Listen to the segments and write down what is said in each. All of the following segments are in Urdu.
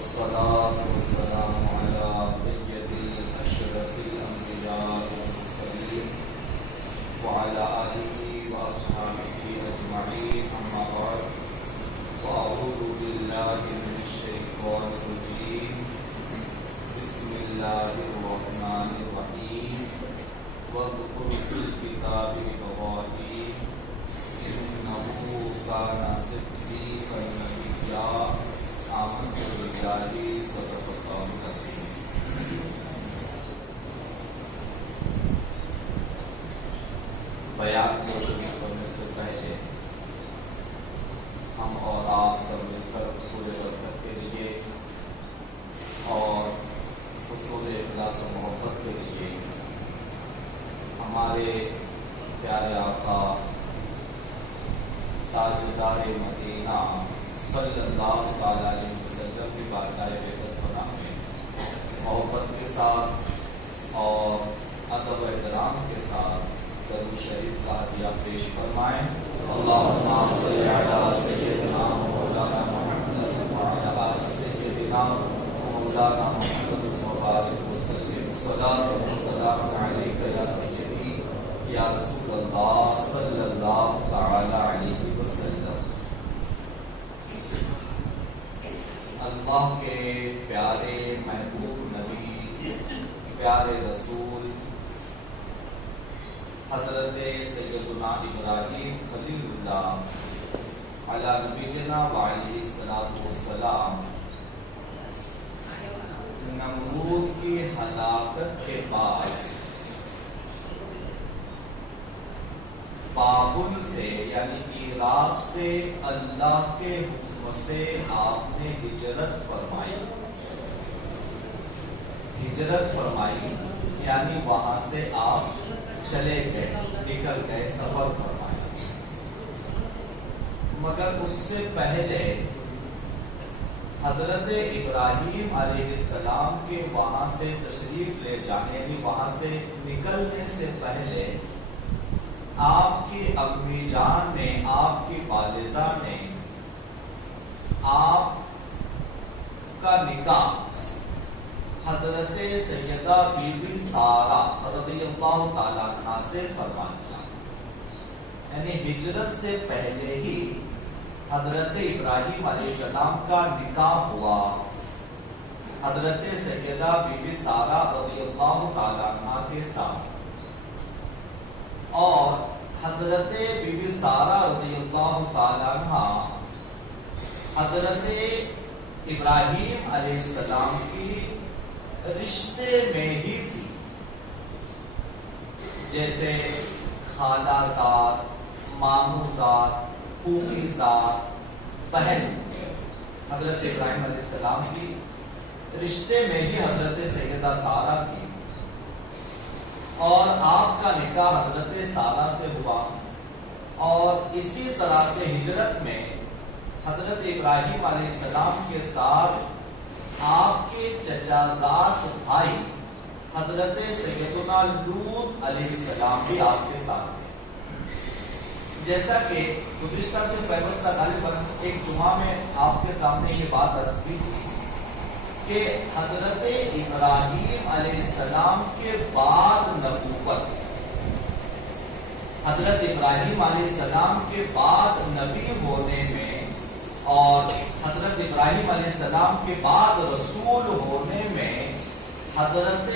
والصلاة والسلام على سيد الأشرف الأنبياء والمرسلين وعلى آله وأصحابه أجمعين أما بعد وأعوذ بالله من الشيطان الرجيم بسم الله الرحمن الرحيم واذكر في الكتاب إبراهيم إنه كان صديقا نبيا آمنت بالله صدق الله العظيم. بیان کو شروع کرنے سے پہلے ہم اور آپ سب مل کر اصول برکت کے لیے اور اصول اخلاص و محبت کے لیے ہمارے پیارے آقا تاجدار مدینہ صلی اللہ تعالی علیہ وسلم کی بارگاہ اقدس پناہ میں محبت کے ساتھ اور ادب و احترام کے ساتھ درود شریف کا ہدیہ پیش فرمائیں. اللہم صل علی سیدنا مولانا محمد وعلی آل سیدنا مولانا محمد وبارک وسلم. صلاۃ و سلام علیک یا سیدی یا رسول اللہ صلی اللہ تعالی علیہ وسلم. اللہ کے پیارے محبوب نبی پیارے رسول حضرت سیدنا ابراہیم خلیل اللہ علی نبینا وعلیہ الصلوۃ والسلام نمرود کی ہلاکت کے بعد بابل سے یعنی عراق سے اللہ کے حکم سے آپ نے ہجرت فرمائی یعنی وہاں سے آپ چلے گئے, نکل گئے, سفر فرمایا. مگر اس سے پہلے حضرت ابراہیم علیہ السلام کے وہاں سے تشریف لے جانے یعنی وہاں سے نکلنے سے پہلے آپ کی امی جان نے, آپ کی والدہ نے آپ کا نکاح حضرت سیدہ بی بی سارہ رضی اللہ تعالیٰ عنہ سے فرما دیا. یعنی ہجرت سے پہلے ہی حضرت ابراہیم علیہ السلام کا نکاح ہوا حضرت سیدہ بی بی سارہ رضی اللہ تعالیٰ عنہ کے ساتھ. اور حضرت بی بی سارہ رضی اللہ تعالیٰ عنہ حضرت ابراہیم علیہ السلام کی رشتے میں ہی تھی, جیسے خالہ زاد, مامو زاد, پھوپھی زاد, بہن. حضرت ابراہیم علیہ السلام کی رشتے میں ہی حضرت سیدہ سارہ تھی اور آپ کا نکاح حضرت سارہ سے ہوا. اور اسی طرح سے ہجرت میں حضرت ابراہیم علیہ السلام کے ساتھ آپ کے چچا زاد بھائی حضرت سیدنا لوط علیہ السلام بھی آپ کے ساتھ تھے. جیسا کہ گزشتہ سے پیوستہ غالباً ایک جمعہ میں آپ کے سامنے یہ بات عرض کی کہ حضرت ابراہیم علیہ السلام کے بعد نبوت, حضرت ابراہیم علیہ السلام کے بعد نبی ہونے میں اور حضرت ابراہیم علیہ السلام کے بعد رسول ہونے میں حضرت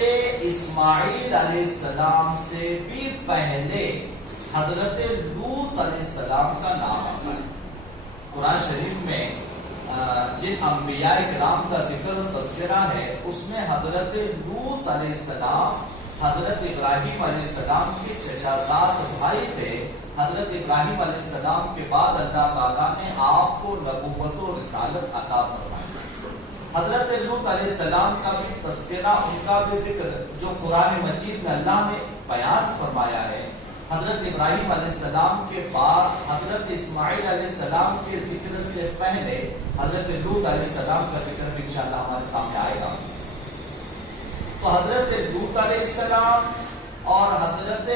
اسماعیل علیہ السلام سے بھی پہلے حضرت لوط علیہ السلام کا نام آتا ہے. قرآن شریف میں جن انبیاء کرام کا ذکر و تذکرہ ہے اس میں حضرت لوط علیہ السلام حضرت ابراہیم علیہ السلام کے چچا زاد بھائی تھے. حضرت ابراہیم علیہ السلام کے بعد اللہ تعالیٰ نے آپ کو نبوت و رسالت عطا فرمائی. حضرت لوط علیہ السلام کا بھی تذکرہ, ان کا بھی ذکر جو قرآن مجید میں اللہ نے بیان فرمایا ہے. حضرت ابراہیم علیہ السلام کے بعد حضرت اسماعیل علیہ السلام کے ذکر سے پہلے حضرت لوط علیہ السلام کا ذکر بھی انشاءاللہ ہمارے سامنے آئے گا. تو حضرت لوط علیہ السلام اور حضرت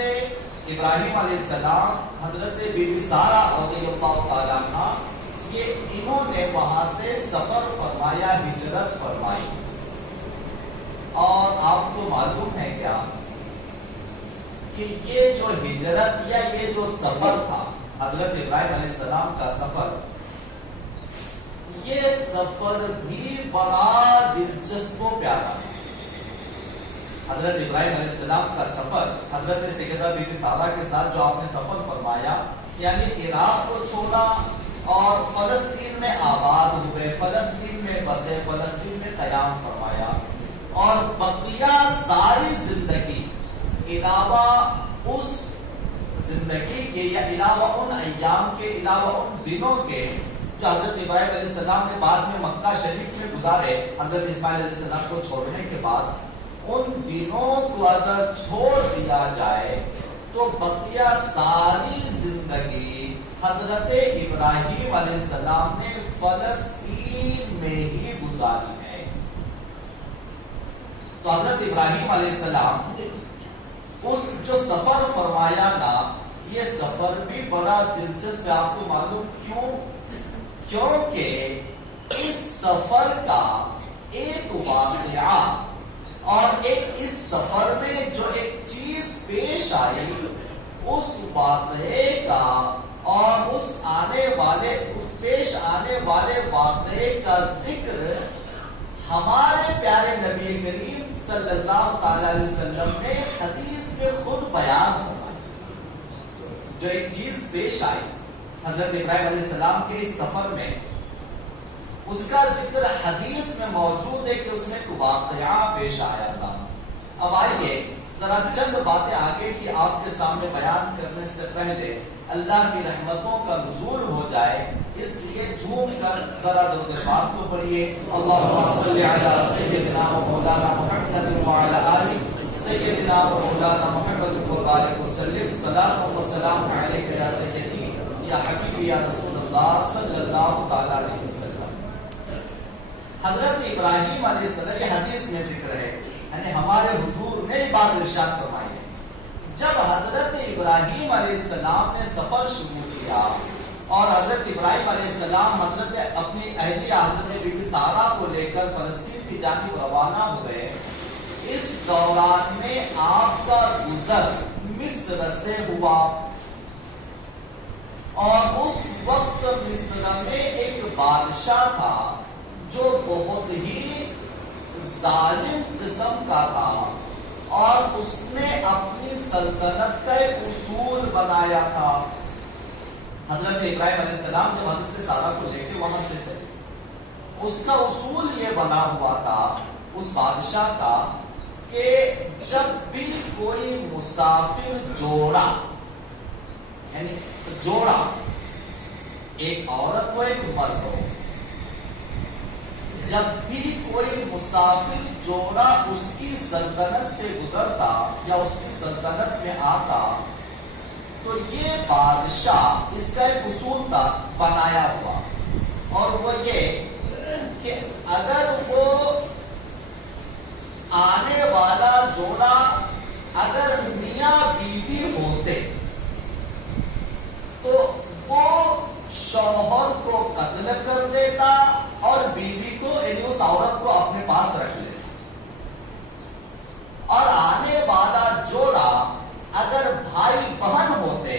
ابراہیم علیہ السلام, حضرت بی بی سارہ رضی اللہ تعالیٰ عنہ, یہ انہوں نے وہاں سے سفر فرمایا، ہجرت فرمائی. اور آپ کو معلوم ہے کیا کہ یہ جو ہجرت یا یہ جو سفر تھا حضرت ابراہیم علیہ السلام کا سفر، یہ سفر بھی بڑا دلچسپ و پیارا. حضرت ابراہیم علیہ السلام کا سفر حضرت سیدہ بی بی سارہ کے ساتھ جو آپ نے سفر فرمایا، یعنی عراق کو چھوڑا اور فلسطین میں آباد ہوئے، فلسطین میں بسے، فلسطین میں قیام فرمایا، اور بقیہ ساری زندگی علاوہ اس زندگی کے یا علاوہ ان ایام کے، علاوہ ان دنوں کے جو حضرت ابراہیم علیہ السلام نے بعد میں مکہ شریف میں گزارے حضرت اسماعیل علیہ السلام کو چھوڑنے کے بعد، ان دنوں کو اگر چھوڑ دیا جائے تو بقیہ ساری زندگی حضرت ابراہیم علیہ السلام نے فلسطین میں ہی گزاری ہے. تو حضرت ابراہیم علیہ السلام اس جو سفر فرمایا نا، یہ سفر بھی بڑا دلچسپ ہے. آپ کو معلوم کیوں؟ کیونکہ اس سفر کا ایک واقعہ اور ایک اس سفر میں جو ایک چیز پیش آئی، اس واقعے کا اور اس پیش آنے والے واقعے کا ذکر ہمارے پیارے نبی کریم صلی اللہ تعالی علیہ وسلم نے حدیث میں خود بیان فرمایا. جو ایک چیز پیش آئی حضرت ابراہیم علیہ السلام کے اس سفر میں، اس کا ذکر حدیث میں موجود ہے کہ اس میں ایک واقعہ پیش آیا تھا. اب آئیے ذرا چند باتیں آگے کی آپ کے سامنے بیان کرنے سے پہلے اللہ کی رحمتوں کا نزول ہو جائے، اس لیے جھوم کر ذرا درود پاک تو پڑھیے. اللہم صلی علی سیدنا و مولانا محمد وعلی آلہ سیدنا و مولانا محمد و بارک وسلم. صلاۃ و سلام علیک یا سیدی یا حبیبی یا رسول اللہ صلی اللہ تعالی علیہ وسلم. حضرت ابراہیم علیہ السلام، یہ حدیث میں ذکر ہے، یعنی ہمارے حضور نے بات ارشاد فرمائی ہے. جب حضرت ابراہیم علیہ السلام نے سفر شروع کیا اور حضرت ابراہیم علیہ السلام حضرت اپنی اہلیہ حضرت بی بی سارہ کو لے کر فلسطین کی جانب روانہ ہوئے، اس دوران میں آپ کا گزر مصر سے ہوا. اور اس وقت مصر میں ایک بادشاہ تھا جو بہت ہی ظالم قسم کا تھا، اور اس نے اپنی سلطنت کا ایک اصول بنایا تھا. حضرت ابراہیم علیہ السلام جب حضرت سارہ کو لے کے وہاں سے چلے، اس کا اصول یہ بنا ہوا تھا اس بادشاہ کا کہ جب بھی کوئی مسافر جوڑا، یعنی جوڑا، ایک عورت ہو ایک مرد ہو، جب بھی کوئی مسافر جوڑا اس کی سلطنت سے گزرتا یا اس کی سلطنت میں آتا، تو یہ بادشاہ اس کا ایک اصول تھا بنایا ہوا، اور وہ یہ کہ اگر وہ آنے والا جوڑا اگر میاں بیوی ہوتے تو وہ شوہر کو قتل کر دیتا اور بیوی کو، یعنی اس عورت کو اپنے پاس رکھ لیتا. اور آنے والا جوڑا اگر بھائی بہن ہوتے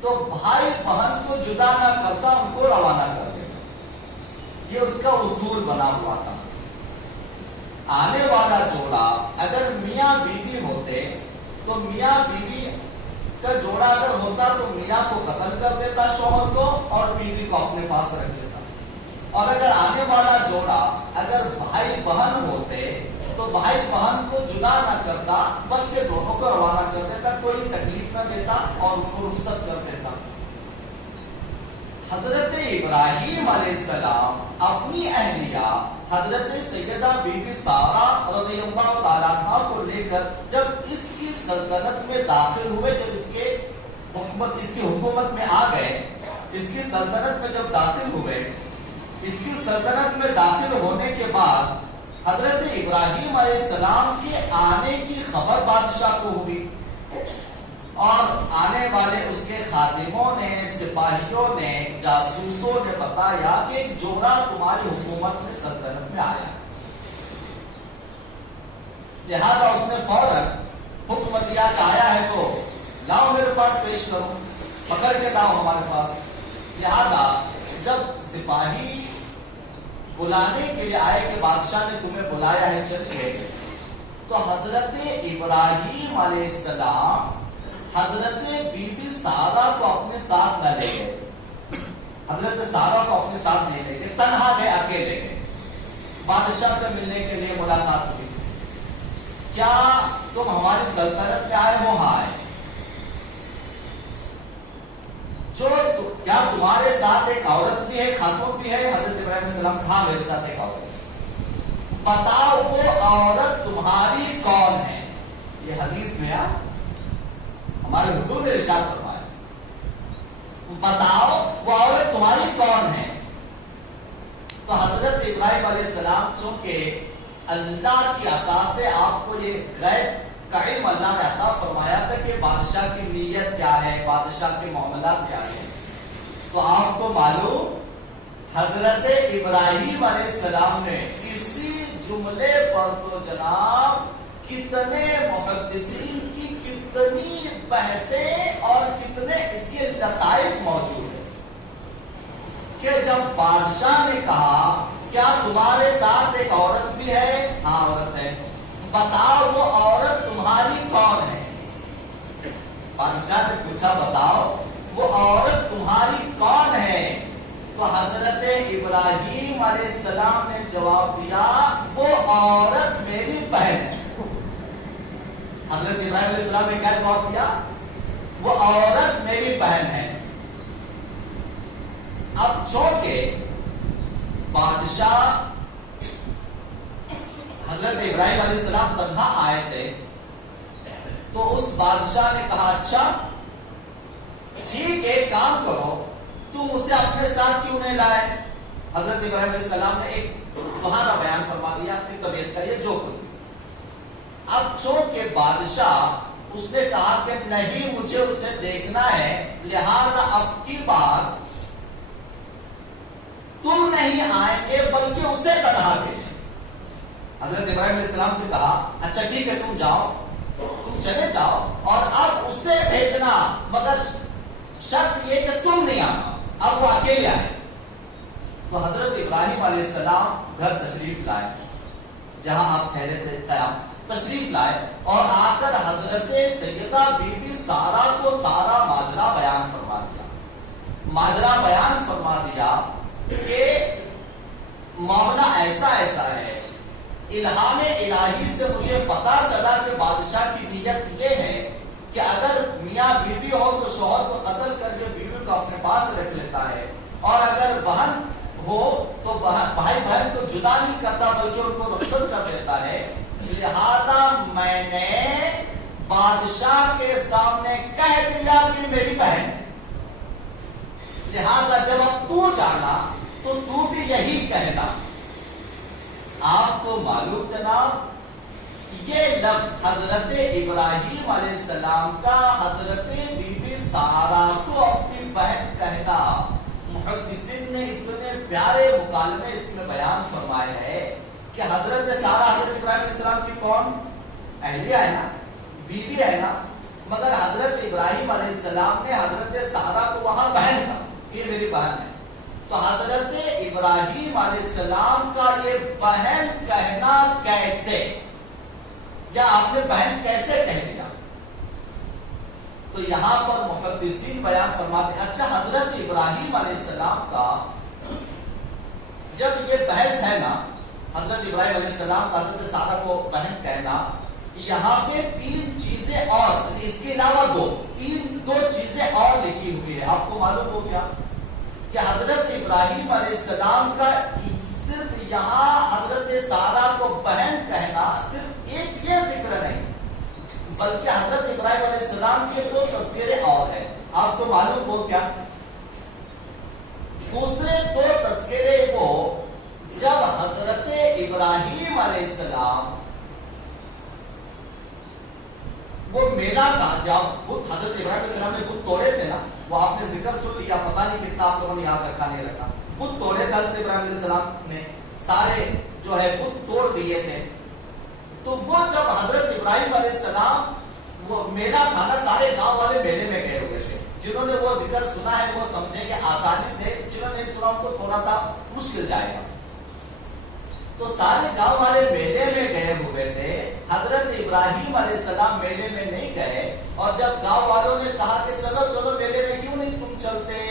تو بھائی بہن کو جدا نہ کرتا، ان کو روانہ کر دیتا. یہ اس کا اصول بنا ہوا تھا. آنے والا جوڑا اگر میاں بیوی ہوتے تو میاں بیوی کا جوڑا اگر ہوتا تو میاں کو قتل کر دیتا شوہر کو، اور بیوی کو اپنے پاس رکھ لیتا. اور اگر آنے والا جوڑا اگر بھائی بہن ہوتے تو بھائی بہن کو جدا نہ کرتا بلکہ دونوں کو روانہ کر دیتا، کوئی تکلیف نہ دیتا اور ان کو رخصت کر دیتا. حضرت ابراہیم علیہ السلام اپنی اہلیہ حضرت سیدہ بی بی سارہ رضی اللہ تعالیٰ عنہ کو لے کر جب اس کی سلطنت میں داخل ہوئے، جب اس کی حکومت میں آ گئے، اس کی سلطنت میں جب داخل ہوئے، اس کی سلطنت میں داخل ہونے کے بعد حضرت ابراہیم علیہ السلام کے آنے کی خبر بادشاہ کو ہوئی. اور آنے والے اس کے خادموں نے، سپاہیوں نے، جاسوسوں نے بتایا کہ ایک جوڑا تمہاری حکومت میں، سلطنت میں آیا، لہذا اس نے فوراً حکم دیا کہ آیا ہے تو لاؤ میرے پاس پیش کرو، پکڑ کے لاؤ ہمارے پاس۔ لہذا جب سپاہی بلانے کے لیے آئے کہ بادشاہ نے تمہیں بلایا ہے چلیے، تو حضرت ابراہیم علیہ السلام حضرت بی بی سارہ کو اپنے ساتھ نہ لے گئے، حضرت سارہ کو اپنے ساتھ نہیں لے گئے، تنہا گئے، اکیلے گئے، بادشاہ سے ملنے کے لیے ملاقات ہوئی۔ کیا تم ہماری سلطنت میں آئے ہو؟ ہاں آئے۔ کیا تمہارے ساتھ ایک عورت بھی ہے، خاتون بھی ہے؟ حضرت ابراہیم علیہ السلام کہا میرے ساتھ ایک عورت ہے۔ بتاؤ وہ عورت تمہاری کون ہے؟ یہ حدیث میں ہمارے حضور نے ارشاد فرمایا، بتاؤ وہ عورت تمہاری کون ہے؟ تو حضرت ابراہیم علیہ السلام چونکہ اللہ کی عطا سے آپ کو یہ غیب کا علم اللہ نے عطا فرمایا تھا کہ بادشاہ کی نیت کیا ہے، بادشاہ کے معاملات کیا ہیں، تو آپ کو معلوم حضرت ابراہیم علیہ السلام نے اسی جملے پر تو جناب کتنے محدثین کی کتنی بحثیں اور کتنے اس کے لطائف موجود ہیں کہ جب بادشاہ نے کہا کیا تمہارے ساتھ ایک عورت بھی ہے؟ ہاں عورت ہے۔ بتاؤ وہ عورت تمہاری کون ہے؟ بادشاہ نے پوچھا بتاؤ وہ عورت تمہاری کون ہے؟ تو حضرت ابراہیم علیہ السلام نے جواب دیا وہ عورت میری بہن ہے۔ حضرت ابراہیم علیہ السلام نے کیا جواب دیا؟ وہ عورت میری بہن ہے۔ اب چونکہ بادشاہ حضرت ابراہیم علیہ السلام تنہا آئے تھے تو اس بادشاہ نے کہا اچھا ٹھیک ہے، ایک کام کرو، تم اسے اپنے ساتھ کیوں نہیں لائے؟ حضرت ابراہیم علیہ السلام نے ایک بہانہ بیان فرما دیا اپنی طبیعت کا، یہ جو کچھ۔ اب چونکہ بادشاہ اس نے کہا کہ نہیں مجھے اسے دیکھنا ہے، لہذا اب کی بار تم نہیں آئیں گے بلکہ اسے تنہا بھیجیں۔ حضرت ابراہیم علیہ السلام سے کہا اچھا ٹھیک ہے تم جاؤ، تم چلے جاؤ اور اب اسے بھیجنا، مگر شرط یہ کہ تم نہیں آنا۔ اب وہ اکیلے آئے تو حضرت ابراہیم علیہ السلام گھر تشریف لائے، جہاں آپ ٹھہرے تھے قیام، تشریف لائے اور آ کر حضرت سیدہ بی بی سارہ کو سارا ماجرا بیان فرما دیا۔ ماجرا بیان فرما دیا کہ معاملہ ایسا ایسا ہے، الہام الہی سے مجھے پتا چلا کہ بادشاہ کی نیت یہ ہے کہ اگر میاں بیوی ہو تو شوہر کو قتل کر کے بیوی کو اپنے پاس رکھ لیتا ہے، اور اگر بہن ہو تو بھائی بہن کو جدا نہیں کرتا بلکہ ان کو رخصت کر دیتا ہے۔ لہذا میں نے بادشاہ کے سامنے کہہ دیا کہ میری بہن ہے، لہذا جب اب تو جانا تو تو بھی یہی کہنا۔ آپ کو معلوم جناب یہ لفظ حضرت ابراہیم علیہ السلام کا حضرت بی بی سارہ کو اپنی بہن کہنا، محدثین نے اتنے پیارے مکالمے اس میں بیان فرمائے ہیں کہ حضرت سارہ حضرت ابراہیم علیہ السلام کی کون اہلیہ ہے نا، بیوی ہے نا، مگر حضرت ابراہیم علیہ السلام نے حضرت سارہ کو وہاں بہن کہا، یہ میری بہن ہے۔ تو حضرت ابراہیم علیہ السلام کا یہ بہن کہنا کیسے، یا آپ نے بہن کیسے کہہ دیا؟ تو یہاں پر محدثین بیان فرماتے ہیں اچھا حضرت ابراہیم علیہ السلام کا جب یہ بحث ہے نا، حضرت ابراہیم علیہ السلام کا حضرت سارہ کو بہن کہنا، یہاں پہ تین چیزیں اور اس کے علاوہ دو چیزیں اور لکھی ہوئی ہے۔ آپ کو معلوم ہو گیا کہ حضرت ابراہیم علیہ السلام کا صرف یہاں حضرت سارہ کو بہن کہنا صرف ایک یہ ذکر نہیں، بلکہ حضرت ابراہیم علیہ السلام کے دو تذکرے اور ہیں۔ آپ کو معلوم ہو کیا؟ دوسرے دو تذکرے وہ جب حضرت ابراہیم علیہ السلام وہ میلہ تھا جب بت حضرت ابراہیم علیہ السلام نے بت توڑے تھے نا، وہ آپ نے ذکر سن لیا، پتہ نہیں کتنا آپ لوگوں نے یاد رکھا نہیں رکھا. بت توڑے تھے حضرت ابراہیم علیہ السلام نے، سارے جو ہے بت توڑ دیے تھے. تو وہ جب حضرت ابراہیم علیہ السلام وہ میلہ تھا نا، سارے گاؤں والے میلے میں گئے ہوئے تھے. جنہوں نے وہ ذکر سنا ہے وہ سمجھیں گے آسانی سے، جنہوں نے سنا ان کو تھوڑا سا مشکل جائے گا. تو سارے گاؤں والے میلے میں گئے ہوئے تھے، حضرت ابراہیم علیہ السلام میلے میں نہیں گئے. اور جب گاؤں والوں نے کہا کہ چلو چلو میلے میں کیوں نہیں تم چلتے،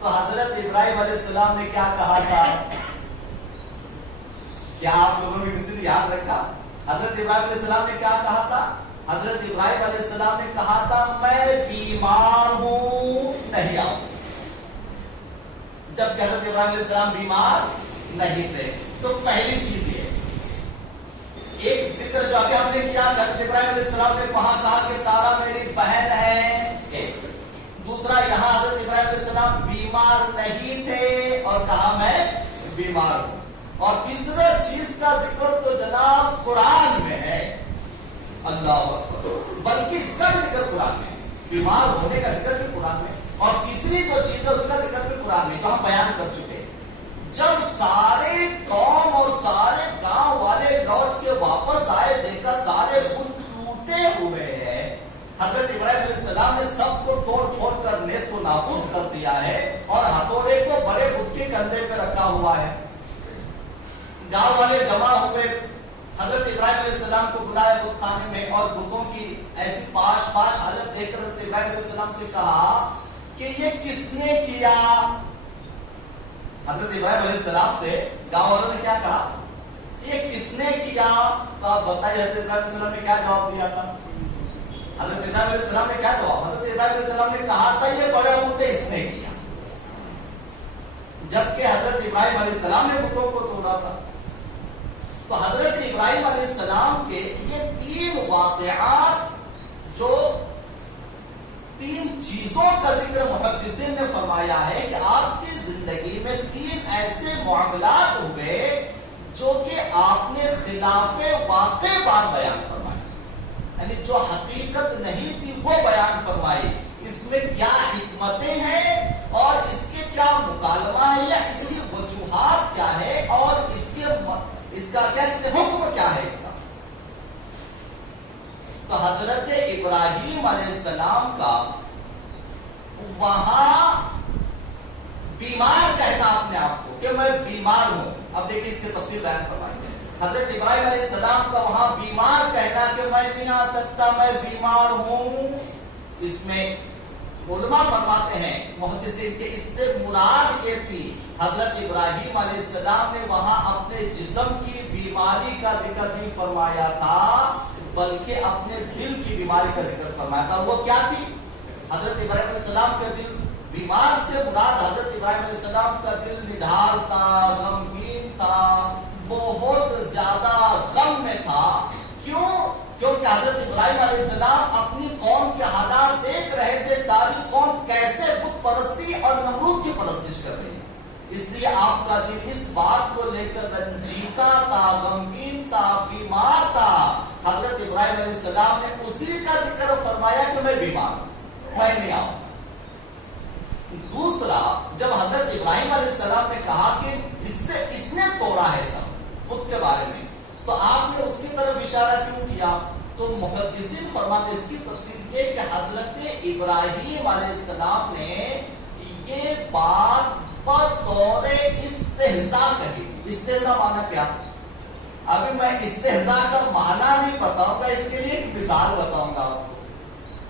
تو حضرت ابراہیم علیہ السلام نے کیا کہا تھا؟ کیا آپ لوگوں نے کسی نے یاد رکھا؟ حضرت ابراہیم علیہ السلام نے کیا کہا تھا؟ حضرت ابراہیم علیہ السلام نے کہا تھا میں بیمار ہوں، نہیں آؤں. جبکہ حضرت ابراہیم علیہ السلام بیمار نہیں تھے. تو پہلی چیز یہ ایک ذکر جو ابھی ہم نے کیا، حضرت ابراہیم علیہ السلام نے وہاں کہا کہ سارا میری بہن ہے. ایک دوسرا، یہاں حضرت ابراہیم علیہ السلام بیمار نہیں تھے اور کہا میں بیمار ہوں. اور تیسرا چیز کا ذکر تو جناب قرآن میں ہے، اللہ اکبر، بلکہ اس کا بھی ذکر قرآن میں، بیمار ہونے کا ذکر بھی قرآن میں. اور تیسری جو چیز ہے اس کا ذکر بھی قرآن میں، جو ہم بیان کر چکے. جب سارے قوم اور سارے گاؤں والے لوٹ کے واپس آئے، دیکھا سارے بت ٹوٹے ہوئے ہیں. حضرت ابراہیم علیہ السلام نے سب کو توڑ پھوڑ کر نیست و نابود کر دیا ہے اور ہتھوڑے کو بڑے بت کے کندھے پہ رکھا ہوا ہے. گاؤں والے جمع ہوئے، حضرت ابراہیم علیہ السلام کو بلایا بت خانے میں، اور بتوں کی ایسی پاش پاش حالت دیکھ کر حضرت ابراہیم علیہ السلام سے کہا کہ یہ کس نے کیا؟ حضرت ابراہیم علیہ السلام سے گاؤں والوں نے کیا کہا؟ یہ کس نے کیا؟ تو آپ بتائیے حضرت ابراہیم علیہ السلام نے کیا جواب دیا تھا؟ حضرت ابراہیم علیہ السلام نے کیا جواب؟ حضرت ابراہیم علیہ السلام نے کہا تھا یہ بڑے بت اس نے کیا. جبکہ حضرت ابراہیم علیہ السلام نے بتوں کو توڑا تھا. تو حضرت ابراہیم علیہ السلام کے یہ تین واقعات، جو تین چیزوں کا ذکر محدثین نے فرمایا ہے کہ آپ کی زندگی میں تین ایسے معاملات ہوئے جو کہ آپ نے خلاف واقع بات بیان فرمائی، یعنی جو حقیقت نہیں تھی وہ بیان فرمائی. اس میں کیا حکمتیں ہیں اور اس کے کیا مکالمہ ہے یا اس کی وجوہات کیا ہے اور اس کا کیا حکم کیا ہے اس کا. تو حضرت ابراہیم علیہ السلام کا وہاں بیمار کہنا اپنے آپ کو کہ میں بیمار ہوں. اب دیکھیں اس کی تفصیل بیان فرمائیں گے. حضرت ابراہیم علیہ السلام کا وہاں بیمار کہنا کہ میں نہیں آ سکتا، میں بیمار ہوں، اس میں علماء فرماتے ہیں محدثین کہ اس سے مراد یہ تھی حضرت ابراہیم علیہ السلام نے وہاں اپنے جسم کی بیماری کا ذکر نہیں فرمایا تھا بلکہ اپنے دل کی بیماری کا ذکر فرمایا تھا. وہ کیا تھی؟ حضرت ابراہیم علیہ السلام کا دل بیمار سے مراد حضرت ابراہیم علیہ السلام کا دل نڈھال تھا، غمگین تھا، بہت زیادہ غم میں تھا. کیوں؟ کیونکہ حضرت ابراہیم علیہ السلام اپنی قوم کے حالات دیکھ رہے تھے، ساری قوم کیسے بت پرستی اور نمرود کی پرستش کر رہی ہے. اس لیے آپ کا دل اس بات کو لے کر رنجیدہ تھا، غمگین تھا، بیمار تھا. حضرت ابراہیم علیہ السلام نے اسی کا ذکر فرمایا کہ میں بیمار ہوں، میں نہیں آؤں. دوسرا، جب حضرت ابراہیم علیہ السلام نے کہا کہ اس نے توڑا ہے سب بت کے بارے میں، تو آپ نے اس کی طرف اشارہ کیوں کیا؟ تو محدثین فرماتے اس کی تفسیر یہ کہ حضرت ابراہیم علیہ السلام نے یہ بات بطور استہزاء کہی. استہزاء معنی کیا؟ ابھی میں استہزاء کا معنی نہیں بتاؤں گا، اس کے لیے ایک مثال بتاؤں گا آپ کو.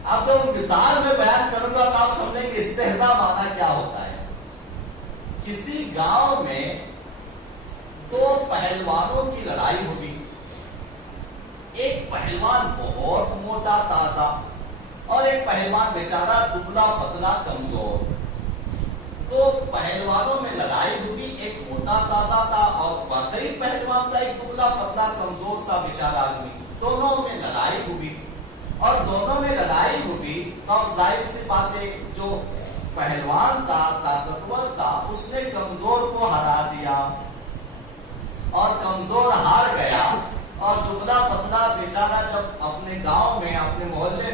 اب جب مثال میں بیان کروں گا تو آپ سمجھیں کہ استہزاء معنی کیا ہوتا ہے. کسی گاؤں میں دو پہلوانوں کی لڑائی ہوگی. ایک پہلوان بہت موٹا تازہ اور ایک پہلوان بیچارہ دبلا پتلا کمزور. تو پہلوانوں میں لڑائی ہوگی، ایک موٹا تازہ تھا اور واقعی پہلوان تھا، ایک دبلا پتلا کمزور سا بیچارہ آدمی. دونوں میں لڑائی ہوگی اور دونوں میں لڑائی ہوگی تو ظاہر سی بات ہے جو پہلوان تھا، طاقتور تھا، اس نے کمزور کو ہرا دیا اور کمزور ہار گیا. اور دبلا پتلا بیچارہ جب اپنے گاؤں میں اپنے محلے